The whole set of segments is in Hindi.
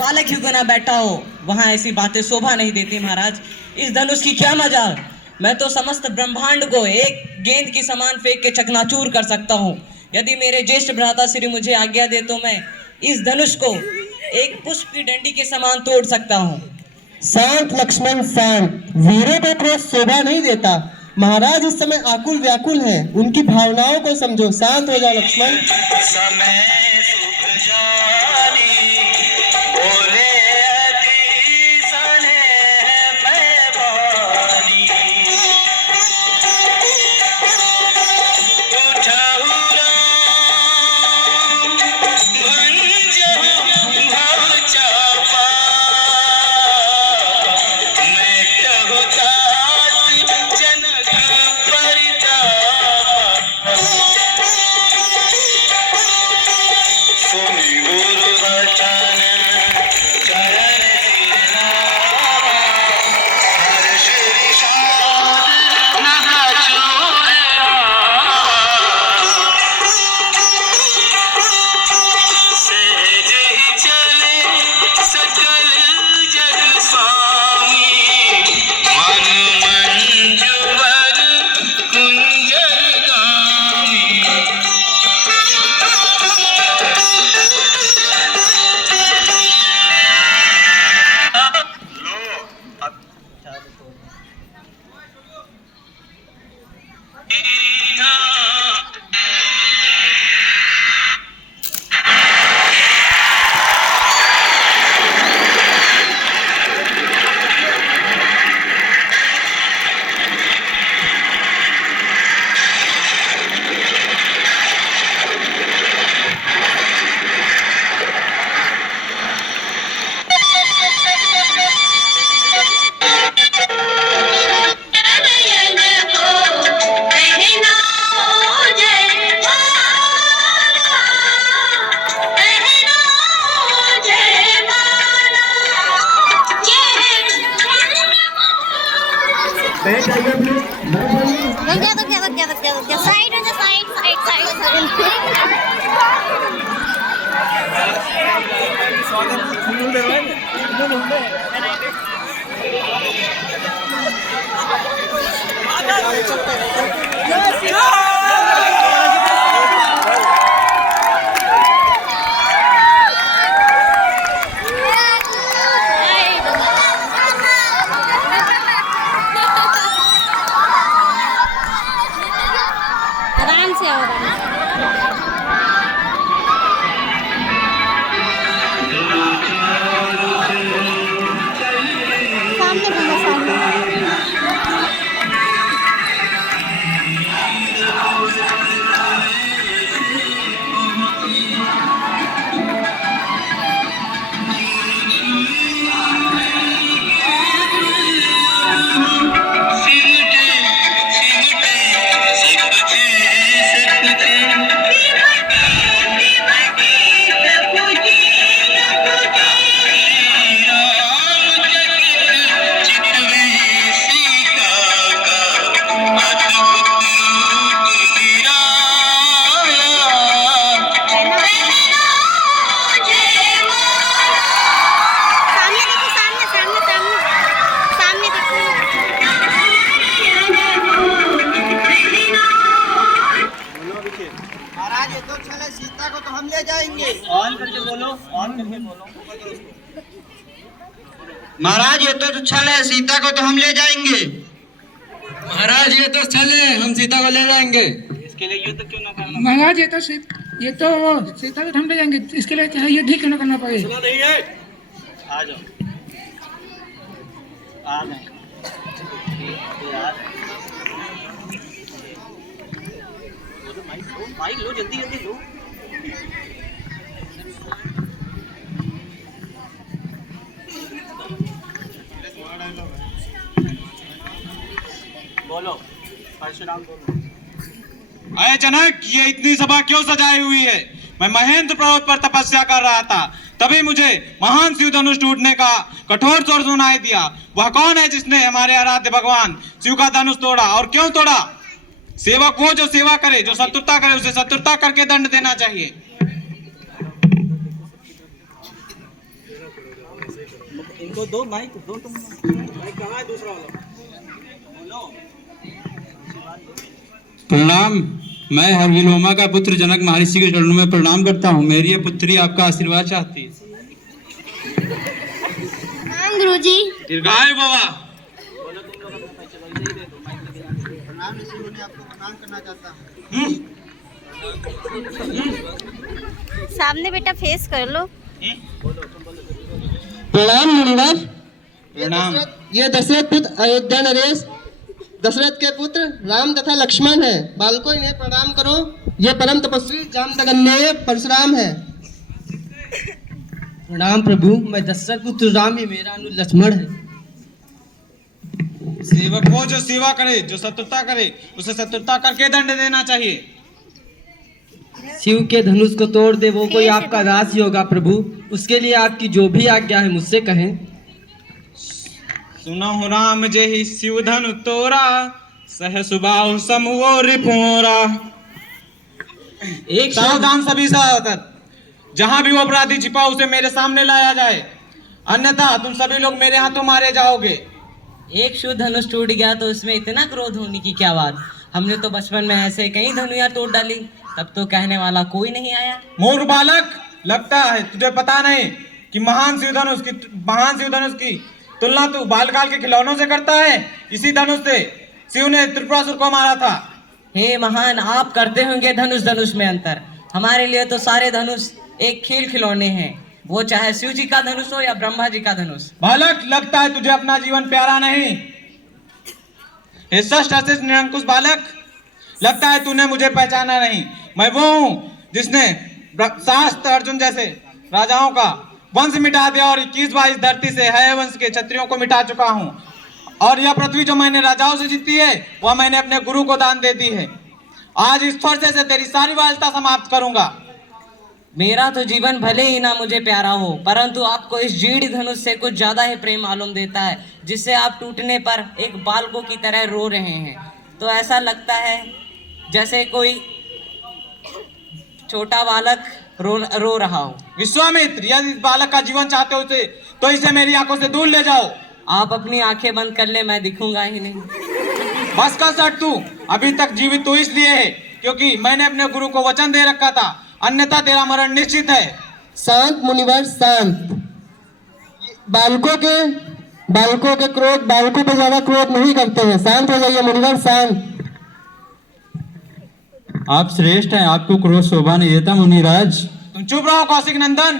बालक ही क्यों ना बैठा हो, वहां ऐसी बातें शोभा नहीं देती महाराज। इस धनुष की क्या मजाल, मैं तो समस्त ब्रह्मांड को एक गेंद की समान फेंक के चकनाचूर कर सकता हूँ। यदि मेरे ज्येष्ठ भ्राता श्री मुझे आज्ञा दे तो मैं इस धनुष को एक पुष्प की डंडी के समान तोड़ सकता हूँ। शांत लक्ष्मण शांत, वीरों को क्रोध शोभा नहीं देता। महाराज इस समय आकुल व्याकुल है, उनकी भावनाओं को समझो। शांत हो जाओ लक्ष्मण। समय सुख जानी बोले अतिशने मैं बानी उठहु राम भंजहु भव चापा मेटहु तात जनक परितापा सुनि गुरु वचन चरण सिरनावा हर्ष विषाद नभ सहज ही चले सकल जग स्वामी मन मंजुवर कुंजर गामी रुक जा साइड हो जा साइड आराम से आओ सामने घूमो सामने महाराज ये तो छल है, सीता को तो हम ले जाएंगे। ऑन करके बोलो, ऑन करके बोलो। महाराज ये तो छल है, सीता को तो हम ले जाएंगे। महाराज ये तो छल है, हम सीता को ले जाएंगे। इसके लिए युद्ध क्यों ना करना? महाराज ये तो सीता को हम ले जाएंगे, इसके लिए चाहे युद्ध ही क्यों ना करना पड़े। सुना नहीं है? आ जाओ, आ गए यार। माइक लो, जल्दी जल्दी लो। बोलो, परशुराम बोलो। अरे जनक, ये इतनी सभा क्यों सजाई हुई है? मैं महेंद्र पर्वत पर तपस्या कर रहा था, तभी मुझे महान शिव धनुष टूटने का कठोर स्वर सुनाई दिया। वह कौन है जिसने हमारे आराध्य भगवान शिव का धनुष तोड़ा, और क्यों तोड़ा? सेवक वो जो सेवा करे, जो शत्रुता करे उसे शत्रुता करके दंड देना चाहिए। इनको दो माइक दो तुम माइक कहाँ है दूसरा वाला बोलो प्रणाम। मैं हरविलोमा का पुत्र जनक महर्षि के चरणों में प्रणाम करता हूँ। मेरी ये पुत्री आपका आशीर्वाद चाहती है। हाँ गुरुजी। दीर्घायु बाबा। सामने बेटा फेस कर लो। प्रणाम मुनिवर। प्रणाम। ये दशरथ पुत्र अयोध्या नरेश दशरथ के पुत्र राम तथा लक्ष्मण है। बालकों इन्हें प्रणाम करो। ये परम तपस्वी जामदग्नि परशुराम है। प्रणाम प्रभु, मैं दशरथ पुत्र राम ही मेरा अनुज लक्ष्मण है। सेवक को जो सेवा करे, जो शत्रुता करे, उसे शत्रुता करके दंड देना चाहिए। शिव के धनुष को तोड़ दे वो कोई आपका दास ही होगा प्रभु। उसके लिए आपकी जो भी आज्ञा है मुझसे कहें। सुनो राम जय शिव धनु तोरा, सह सुबाहु समूह रिपोरा। एक सावधान सभी सावधान, जहां भी वो अपराधी छिपा उसे मेरे सामने लाया जाए, अन्यथा तुम सभी लोग मेरे हाथों मारे जाओगे। एक शुद्ध धनुष टूट गया तो इसमें इतना क्रोध होने की क्या बात। हमने तो बचपन में ऐसे कई धनुया तोड़ डाली, तब तो कहने वाला कोई नहीं आया। मूर्ख बालक, लगता है तुझे पता नहीं कि महान शिव धनुष की तुलना तू बालकाल के खिलौनों से करता है। इसी धनुष से शिव ने त्रिपुरासुर को मारा था। हे महान, आप करते होंगे धनुष में अंतर। हमारे लिए तो सारे धनुष एक खेल खिलौने हैं, वो चाहे शिव जी का धनुष हो या ब्रह्मा जी का धनुष। बालक, लगता है तुझे अपना जीवन प्यारा नहीं। हे षष्ठ अशिष्ट निरंकुश बालक, लगता है तूने मुझे पहचाना नहीं। मैं वो हूँ जिसने शास्त्र अर्जुन जैसे राजाओं का वंश मिटा दिया और 21 बार इस धरती से है वंश के क्षत्रियों को मिटा चुका हूँ। और यह पृथ्वी जो मैंने राजाओं से जीती है वह मैंने अपने गुरु को दान दे दी है। आज इस फरसे से तेरी सारी वालता समाप्त करूंगा। मेरा तो जीवन भले ही ना मुझे प्यारा हो, परंतु आपको इस जीढ़ धनुष से कुछ ज्यादा ही प्रेम मालूम देता है, जिससे आप टूटने पर एक बालकों की तरह रो रहे हैं। तो ऐसा लगता है जैसे कोई छोटा बालक रो रहा हो। विश्वामित्र, यदि इस बालक का जीवन चाहते हो तो इसे मेरी आंखों से दूर ले जाओ। आप अपनी आंखें बंद कर ले, मैं दिखूंगा ही नहीं। बस कर सट तू, अभी तक जीवित तो इसलिए है क्योंकि मैंने अपने गुरु को वचन दे रखा था, अन्यथा तेरा मरण निश्चित है। शांत मुनिवर शांत। बालकों के क्रोध बालकों पर ज्यादा क्रोध नहीं करते हैं। शांत हो जाइए मुनिवर, शांत। आप श्रेष्ठ हैं, आपको क्रोध शोभा नहीं देता मुनिराज। तुम चुप रहो कौशिक नंदन।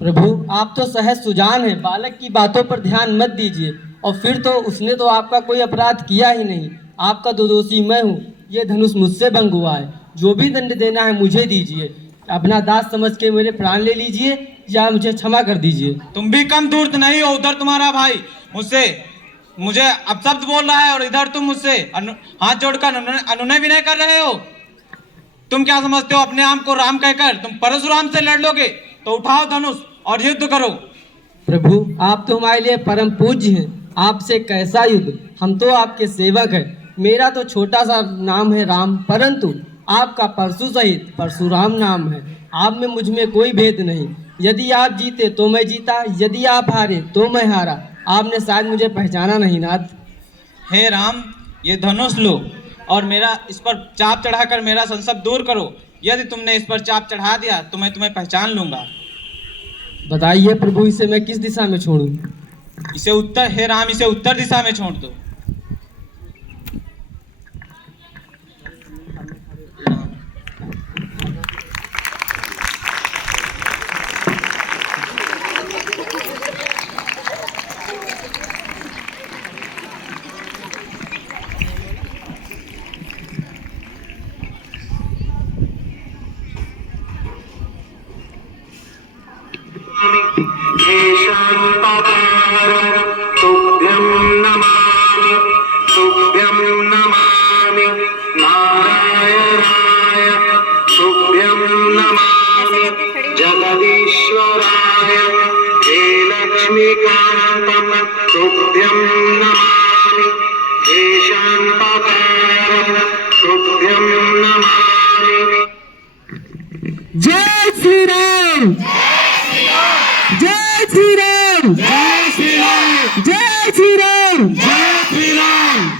प्रभु, आप तो सहज सुजान हैं, बालक की बातों पर ध्यान मत दीजिए। और फिर तो उसने तो आपका कोई अपराध किया ही नहीं। आपका दोषी मैं हूँ। ये धनुष मुझसे भंग हुआ है। जो भी दंड देना है मुझे दीजिए। अपना दास समझ के मेरे प्राण ले लीजिए या मुझे क्षमा कर दीजिए। तुम भी कम धूर्त नहीं हो। उधर तुम्हारा भाई मुझे अपशब्द बोल रहा है और इधर तुम मुझसे हाथ जोड़कर अनुनय विनय कर रहे हो। तुम क्या समझते हो अपने आप को राम कहकर तुम परशुराम से लड़ लोगे? तो उठाओ धनुष और युद्ध करो। प्रभु, आप तो हमारे लिए परम पूज्य हैं। आपसे कैसा युद्ध, हम तो आपके सेवक हैं। मेरा तो छोटा सा नाम है राम, परंतु आपका परशु सहित परशुराम नाम है। आप में मुझ में कोई भेद नहीं। यदि आप जीते तो मैं जीता, यदि आप हारे तो मैं हारा। आपने शायद मुझे पहचाना नहीं नाथ। हे राम, ये धनुष लो और मेरा इस पर चाप चढ़ाकर मेरा संशय दूर करो। यदि तुमने इस पर चाप चढ़ा दिया तो मैं तुम्हें पहचान लूंगा। बताइए प्रभु, इसे मैं किस दिशा में छोड़ूं? इसे उत्तर दिशा में छोड़ दो। तुभ्यं नमामि नारायणाय, तुभ्यं नमामि जगदीश्वराय, हे लक्ष्मीकान्तं तुभ्यं नमामि, हे शान्ताकारं तुभ्यं नमामि। जय श्री राम। जय श्री राम जय श्री राम जय श्री राम जय श्री राम